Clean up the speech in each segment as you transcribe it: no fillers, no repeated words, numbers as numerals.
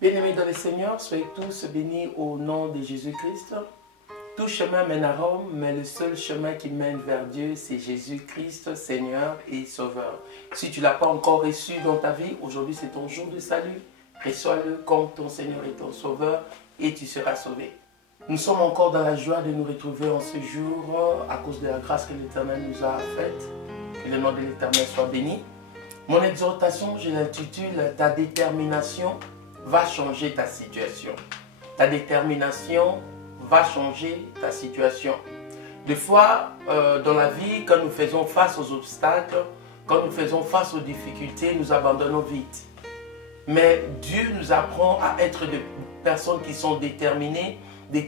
Bien-aimés dans le Seigneur, soyez tous bénis au nom de Jésus-Christ. Tout chemin mène à Rome, mais le seul chemin qui mène vers Dieu, c'est Jésus-Christ, Seigneur et Sauveur. Si tu ne l'as pas encore reçu dans ta vie, aujourd'hui c'est ton jour de salut. Reçois-le comme ton Seigneur et ton Sauveur et tu seras sauvé. Nous sommes encore dans la joie de nous retrouver en ce jour à cause de la grâce que l'Éternel nous a faite. Que le nom de l'Éternel soit béni. Mon exhortation, je l'intitule « Ta détermination va changer ta situation ». Ta détermination va changer ta situation. Des fois, dans la vie, quand nous faisons face aux obstacles, quand nous faisons face aux difficultés, nous abandonnons vite. Mais Dieu nous apprend à être des personnes qui sont déterminées, des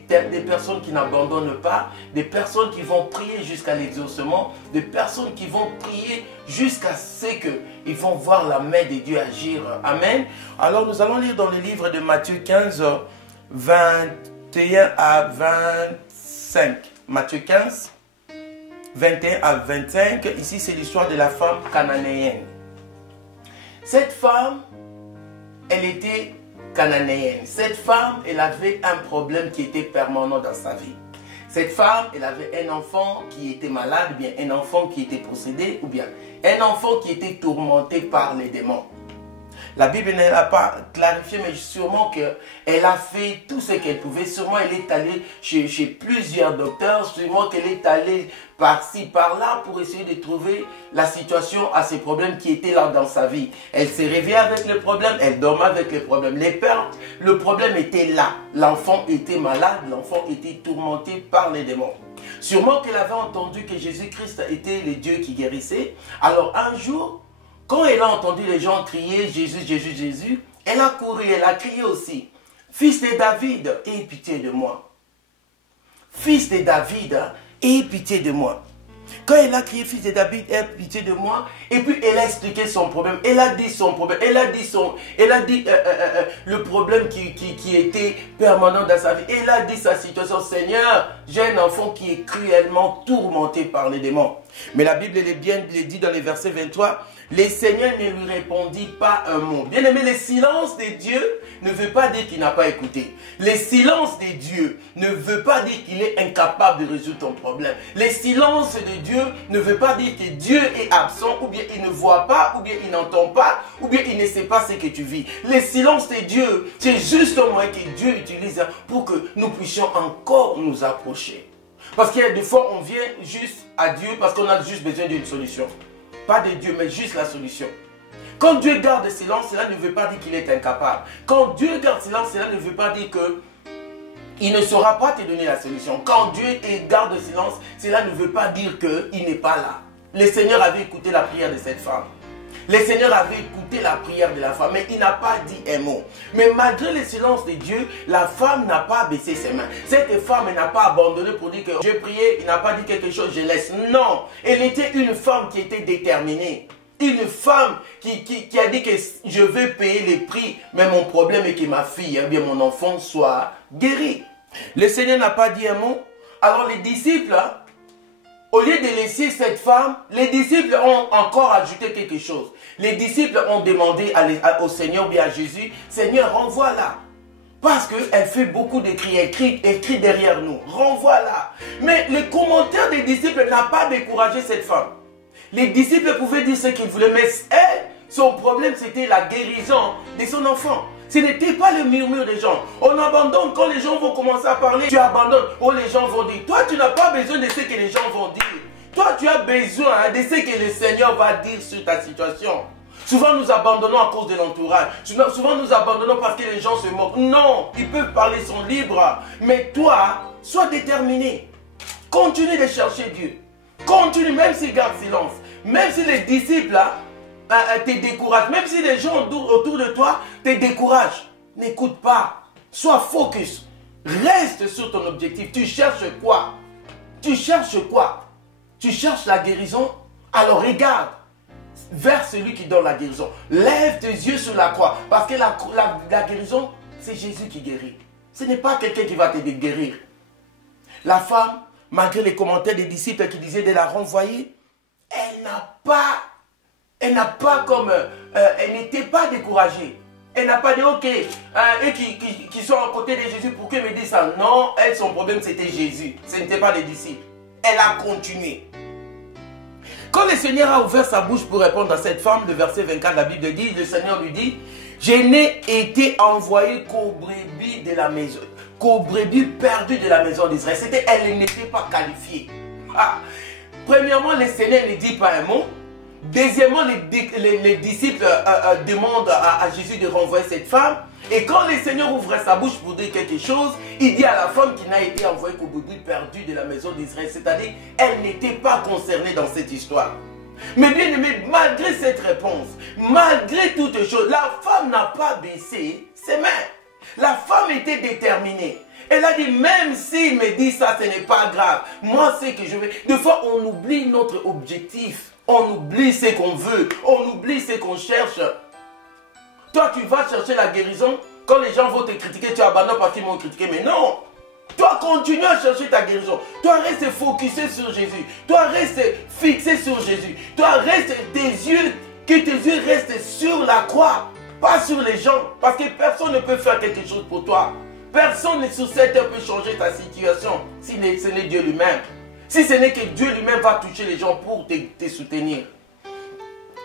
personnes qui n'abandonnent pas, des personnes qui vont prier jusqu'à l'exaucement, des personnes qui vont prier jusqu'à ce qu'ils vont voir la main de Dieu agir. Amen. Alors nous allons lire dans le livre de Matthieu 15, 21 à 25. Matthieu 15, 21 à 25. Ici c'est l'histoire de la femme cananéenne. Cette femme, elle était cananéenne. Cette femme, elle avait un problème qui était permanent dans sa vie. Cette femme, elle avait un enfant qui était malade, ou bien un enfant qui était possédé, ou bien un enfant qui était tourmenté par les démons. La Bible ne l'a pas clarifié, mais sûrement qu'elle a fait tout ce qu'elle pouvait. Sûrement elle est allée chez plusieurs docteurs, sûrement qu'elle est allée par-ci, par-là pour essayer de trouver la situation à ces problèmes qui étaient là dans sa vie. Elle s'est réveillée avec le problème, elle dormait avec le problème. Le problème était là. L'enfant était malade, l'enfant était tourmenté par les démons. Sûrement qu'elle avait entendu que Jésus-Christ était le Dieu qui guérissait. Alors un jour, quand elle a entendu les gens crier « Jésus, Jésus, Jésus », elle a couru, elle a crié aussi « Fils de David, aie pitié de moi. Fils de David, aie pitié de moi. » Quand elle a crié « Fils de David, aie pitié de moi », et puis elle a expliqué son problème, elle a dit son problème, elle a dit le problème qui était permanent dans sa vie. Elle a dit sa situation. « Seigneur, j'ai un enfant qui est cruellement tourmenté par les démons. » Mais la Bible le dit dans le verset 23, le Seigneur ne lui répondit pas un mot. Bien aimé, le silence de Dieu ne veut pas dire qu'il n'a pas écouté. Le silence de Dieu ne veut pas dire qu'il est incapable de résoudre ton problème. Le silence de Dieu ne veut pas dire que Dieu est absent, ou bien il ne voit pas, ou bien il n'entend pas, ou bien il ne sait pas ce que tu vis. Le silence de Dieu, c'est juste un moyen que Dieu utilise pour que nous puissions encore nous approcher. Parce qu'il y a des fois, on vient juste à Dieu parce qu'on a juste besoin d'une solution. Pas de Dieu, mais juste la solution. Quand Dieu garde silence, cela ne veut pas dire qu'il est incapable. Quand Dieu garde silence, cela ne veut pas dire qu'il ne saura pas te donner la solution. Quand Dieu garde silence, cela ne veut pas dire qu'il n'est pas là. Le Seigneur avait écouté la prière de cette femme. Le Seigneur avait écouté la prière de la femme, mais il n'a pas dit un mot. Mais malgré le silence de Dieu, la femme n'a pas baissé ses mains. Cette femme n'a pas abandonné pour dire que je priais, il n'a pas dit quelque chose, je laisse. Non, elle était une femme qui était déterminée. Une femme qui a dit que je vais payer les prix, mais mon problème est que ma fille, bien mon enfant soit guéri. Le Seigneur n'a pas dit un mot. Alors les disciples, au lieu de laisser cette femme, les disciples ont encore ajouté quelque chose. Les disciples ont demandé au Seigneur, bien à Jésus, « Seigneur, renvoie-la. Parce qu'elle fait beaucoup de cris, elle crie derrière nous. Renvoie-la. » Mais le commentaire des disciples n'a pas découragé cette femme. Les disciples pouvaient dire ce qu'ils voulaient, mais elle, son problème, c'était la guérison de son enfant. Ce n'était pas le murmure des gens. On abandonne quand les gens vont commencer à parler. Tu abandonnes. Oh, les gens vont dire. Toi, tu n'as pas besoin de ce que les gens vont dire. Toi, tu as besoin de ce que le Seigneur va dire sur ta situation. Souvent, nous abandonnons à cause de l'entourage. Souvent, nous abandonnons parce que les gens se moquent. Non, ils peuvent parler, ils sont libres. Mais toi, sois déterminé. Continue de chercher Dieu. Continue, même s'il garde silence. Même si les disciples te découragent. Même si les gens autour de toi te découragent. N'écoute pas. Sois focus. Reste sur ton objectif. Tu cherches quoi? Tu cherches quoi? Tu cherches la guérison? Alors regarde vers celui qui donne la guérison. Lève tes yeux sur la croix. Parce que la guérison, c'est Jésus qui guérit. Ce n'est pas quelqu'un qui va te guérir. La femme, malgré les commentaires des disciples qui disaient de la renvoyer, elle n'était pas découragée. Elle n'a pas dit, ok, eux qui sont à côté de Jésus, pourquoi ils me disent ça? Non, elle, son problème, c'était Jésus. Ce n'était pas les disciples. Elle a continué. Quand le Seigneur a ouvert sa bouche pour répondre à cette femme, le verset 24, la Bible dit, le Seigneur lui dit, je n'ai été envoyé qu'aux brebis de la maison, qu'aux brebis perdues de la maison d'Israël. C'était, elle n'était pas qualifiée. Ah. Premièrement, le Seigneur ne dit pas un mot. Deuxièmement, les disciples demandent à Jésus de renvoyer cette femme. Et quand le Seigneur ouvre sa bouche pour dire quelque chose, il dit à la femme qui n'a été envoyée qu'au brebis perdues de la maison d'Israël. C'est-à-dire, elle n'était pas concernée dans cette histoire. Mais bien aimé, malgré cette réponse, malgré toutes choses, la femme n'a pas baissé ses mains. La femme était déterminée. Elle a dit, même s'il me dit ça, ce n'est pas grave. Moi, c'est que je vais... Des fois, on oublie notre objectif. On oublie ce qu'on veut. On oublie ce qu'on cherche. Toi, tu vas chercher la guérison. Quand les gens vont te critiquer, tu abandonnes parce qu'ils vont critiquer. Mais non! Toi, continue à chercher ta guérison. Toi, reste focusé sur Jésus. Toi, reste fixé sur Jésus. Toi, reste que tes yeux restent sur la croix. Pas sur les gens. Parce que personne ne peut faire quelque chose pour toi. Personne sur cette terre peut changer ta situation. Si ce n'est Dieu lui-même. Si ce n'est que Dieu lui-même va toucher les gens pour te soutenir.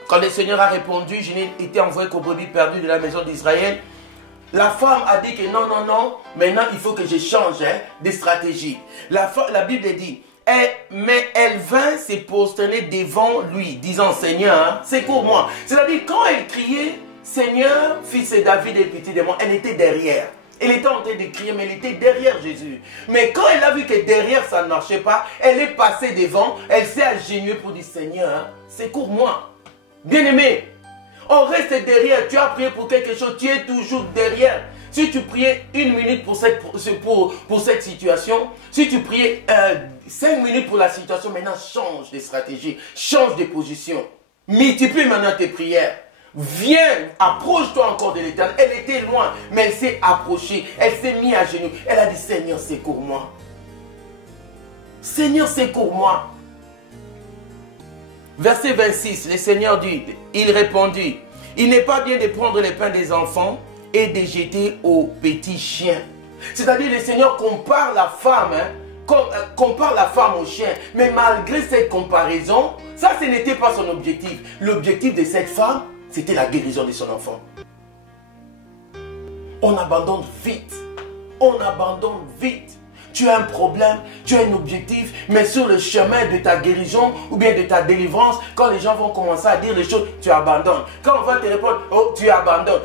Quand le Seigneur a répondu, je n'ai été envoyé qu'aux brebis perdues de la maison d'Israël. La femme a dit que non, non, non, maintenant il faut que je change de stratégie. La Bible dit, mais elle vint se prosterner devant lui, disant, Seigneur, secours-moi. C'est-à-dire, quand elle criait, Seigneur, fils de David, aie pitié de moi, elle était derrière. Elle était en train de crier, mais elle était derrière Jésus. Mais quand elle a vu que derrière ça ne marchait pas, elle est passée devant, elle s'est agenouillée pour dire, Seigneur, secours-moi. Bien-aimé, on reste derrière. Tu as prié pour quelque chose, tu es toujours derrière. Si tu priais 1 minute pour cette situation, si tu priais 5 minutes pour la situation, maintenant change de stratégie, change de position. Multiplie maintenant tes prières. Viens, approche-toi encore de l'Éternel. Elle était loin, mais elle s'est approchée. Elle s'est mise à genoux. Elle a dit, Seigneur, secours-moi. Seigneur, secours-moi. Verset 26, le Seigneur dit, il répondit, il n'est pas bien de prendre les pains des enfants et de jeter aux petits chiens. C'est-à-dire, le Seigneur compare la femme, compare la femme au chien. Mais malgré cette comparaison, ça, ce n'était pas son objectif. L'objectif de cette femme, c'était la guérison de son enfant. On abandonne vite. On abandonne vite. Tu as un problème, tu as un objectif, mais sur le chemin de ta guérison ou bien de ta délivrance, quand les gens vont commencer à dire les choses, tu abandonnes. Quand on va te répondre, oh, tu abandonnes.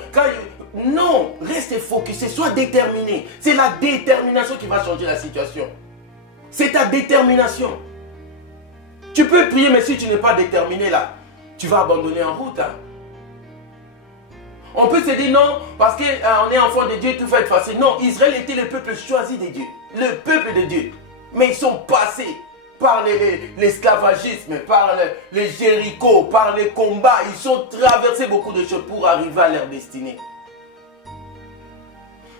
Non, reste focusé, sois déterminé. C'est la détermination qui va changer la situation. C'est ta détermination. Tu peux prier, mais si tu n'es pas déterminé là, tu vas abandonner en route. Hein. On peut se dire non, parce qu'on est enfant de Dieu, tout va être facile. Non, Israël était le peuple choisi de Dieu. Le peuple de Dieu. Mais ils sont passés par l'esclavagisme, par les Jéricho, par les combats. Ils ont traversé beaucoup de choses pour arriver à leur destinée.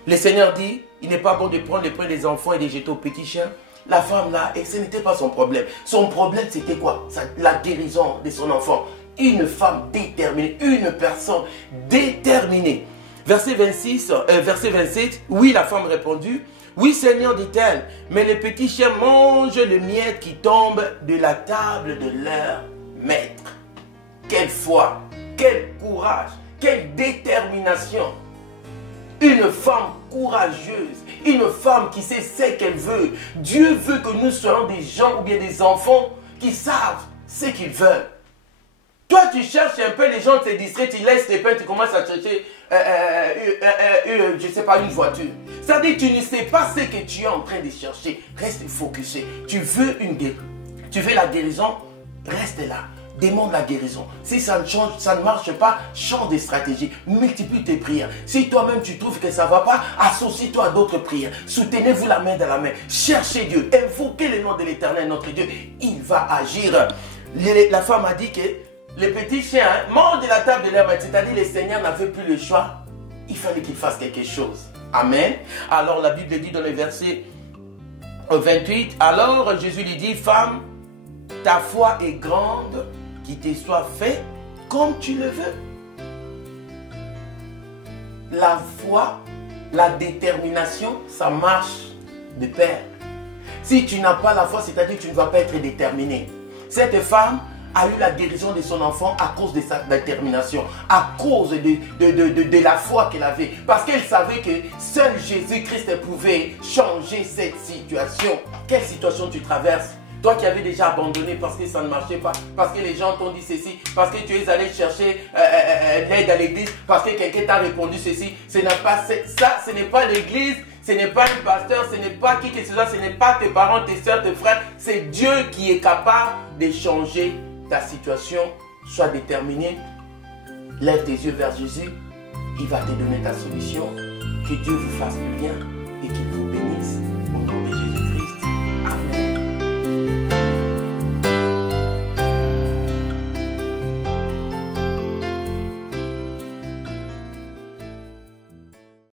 Le Seigneur dit, il n'est pas bon de prendre les pains des enfants et de les jeter aux petits chiens. La femme là, et ce n'était pas son problème. Son problème c'était quoi? La guérison de son enfant. Une femme déterminée, une personne déterminée. Verset 27, oui, la femme répondit, oui Seigneur, dit-elle, mais les petits chiens mangent le miel qui tombe de la table de leur maître. Quelle foi, quel courage, quelle détermination. Une femme courageuse, une femme qui sait ce qu'elle veut. Dieu veut que nous soyons des gens ou bien des enfants qui savent ce qu'ils veulent. Toi, tu cherches un peu, les gens te distraient, tu laisses tes pains, tu commences à chercher, je ne sais pas, une voiture. C'est-à-dire, tu ne sais pas ce que tu es en train de chercher. Reste focusé. Tu veux la guérison, reste là. Demande la guérison. Si ça ne change, ça ne marche pas, change de stratégie. Multiplie tes prières. Si toi-même tu trouves que ça ne va pas, associe-toi à d'autres prières. Soutenez-vous la main dans la main. Cherchez Dieu. Invoquez le nom de l'Éternel, notre Dieu. Il va agir. La femme a dit que les petits chiens mangent de la table de leur maître. C'est-à-dire le Seigneur n'avait plus le choix. Il fallait qu'il fasse quelque chose. Amen. Alors la Bible dit dans le verset 28, alors Jésus lui dit, femme, ta foi est grande, qu'il te soit fait comme tu le veux. la foi, la détermination, ça marche de pair. Si tu n'as pas la foi, c'est-à-dire que tu ne vas pas être déterminé. Cette femme a eu la guérison de son enfant à cause de sa détermination, à cause de la foi qu'elle avait. Parce qu'elle savait que seul Jésus-Christ pouvait changer cette situation. Quelle situation tu traverses? Toi qui avais déjà abandonné parce que ça ne marchait pas, parce que les gens t'ont dit ceci, parce que tu es allé chercher l'aide à l'église, parce que quelqu'un t'a répondu ceci. Ce n'est pas ça, ce n'est pas l'église, ce n'est pas le pasteur, ce n'est pas qui que ce soit, ce n'est pas tes parents, tes soeurs, tes frères. C'est Dieu qui est capable de changer ta situation. Sois déterminé, lève tes yeux vers Jésus, il va te donner ta solution. Que Dieu vous fasse du bien et qu'il vous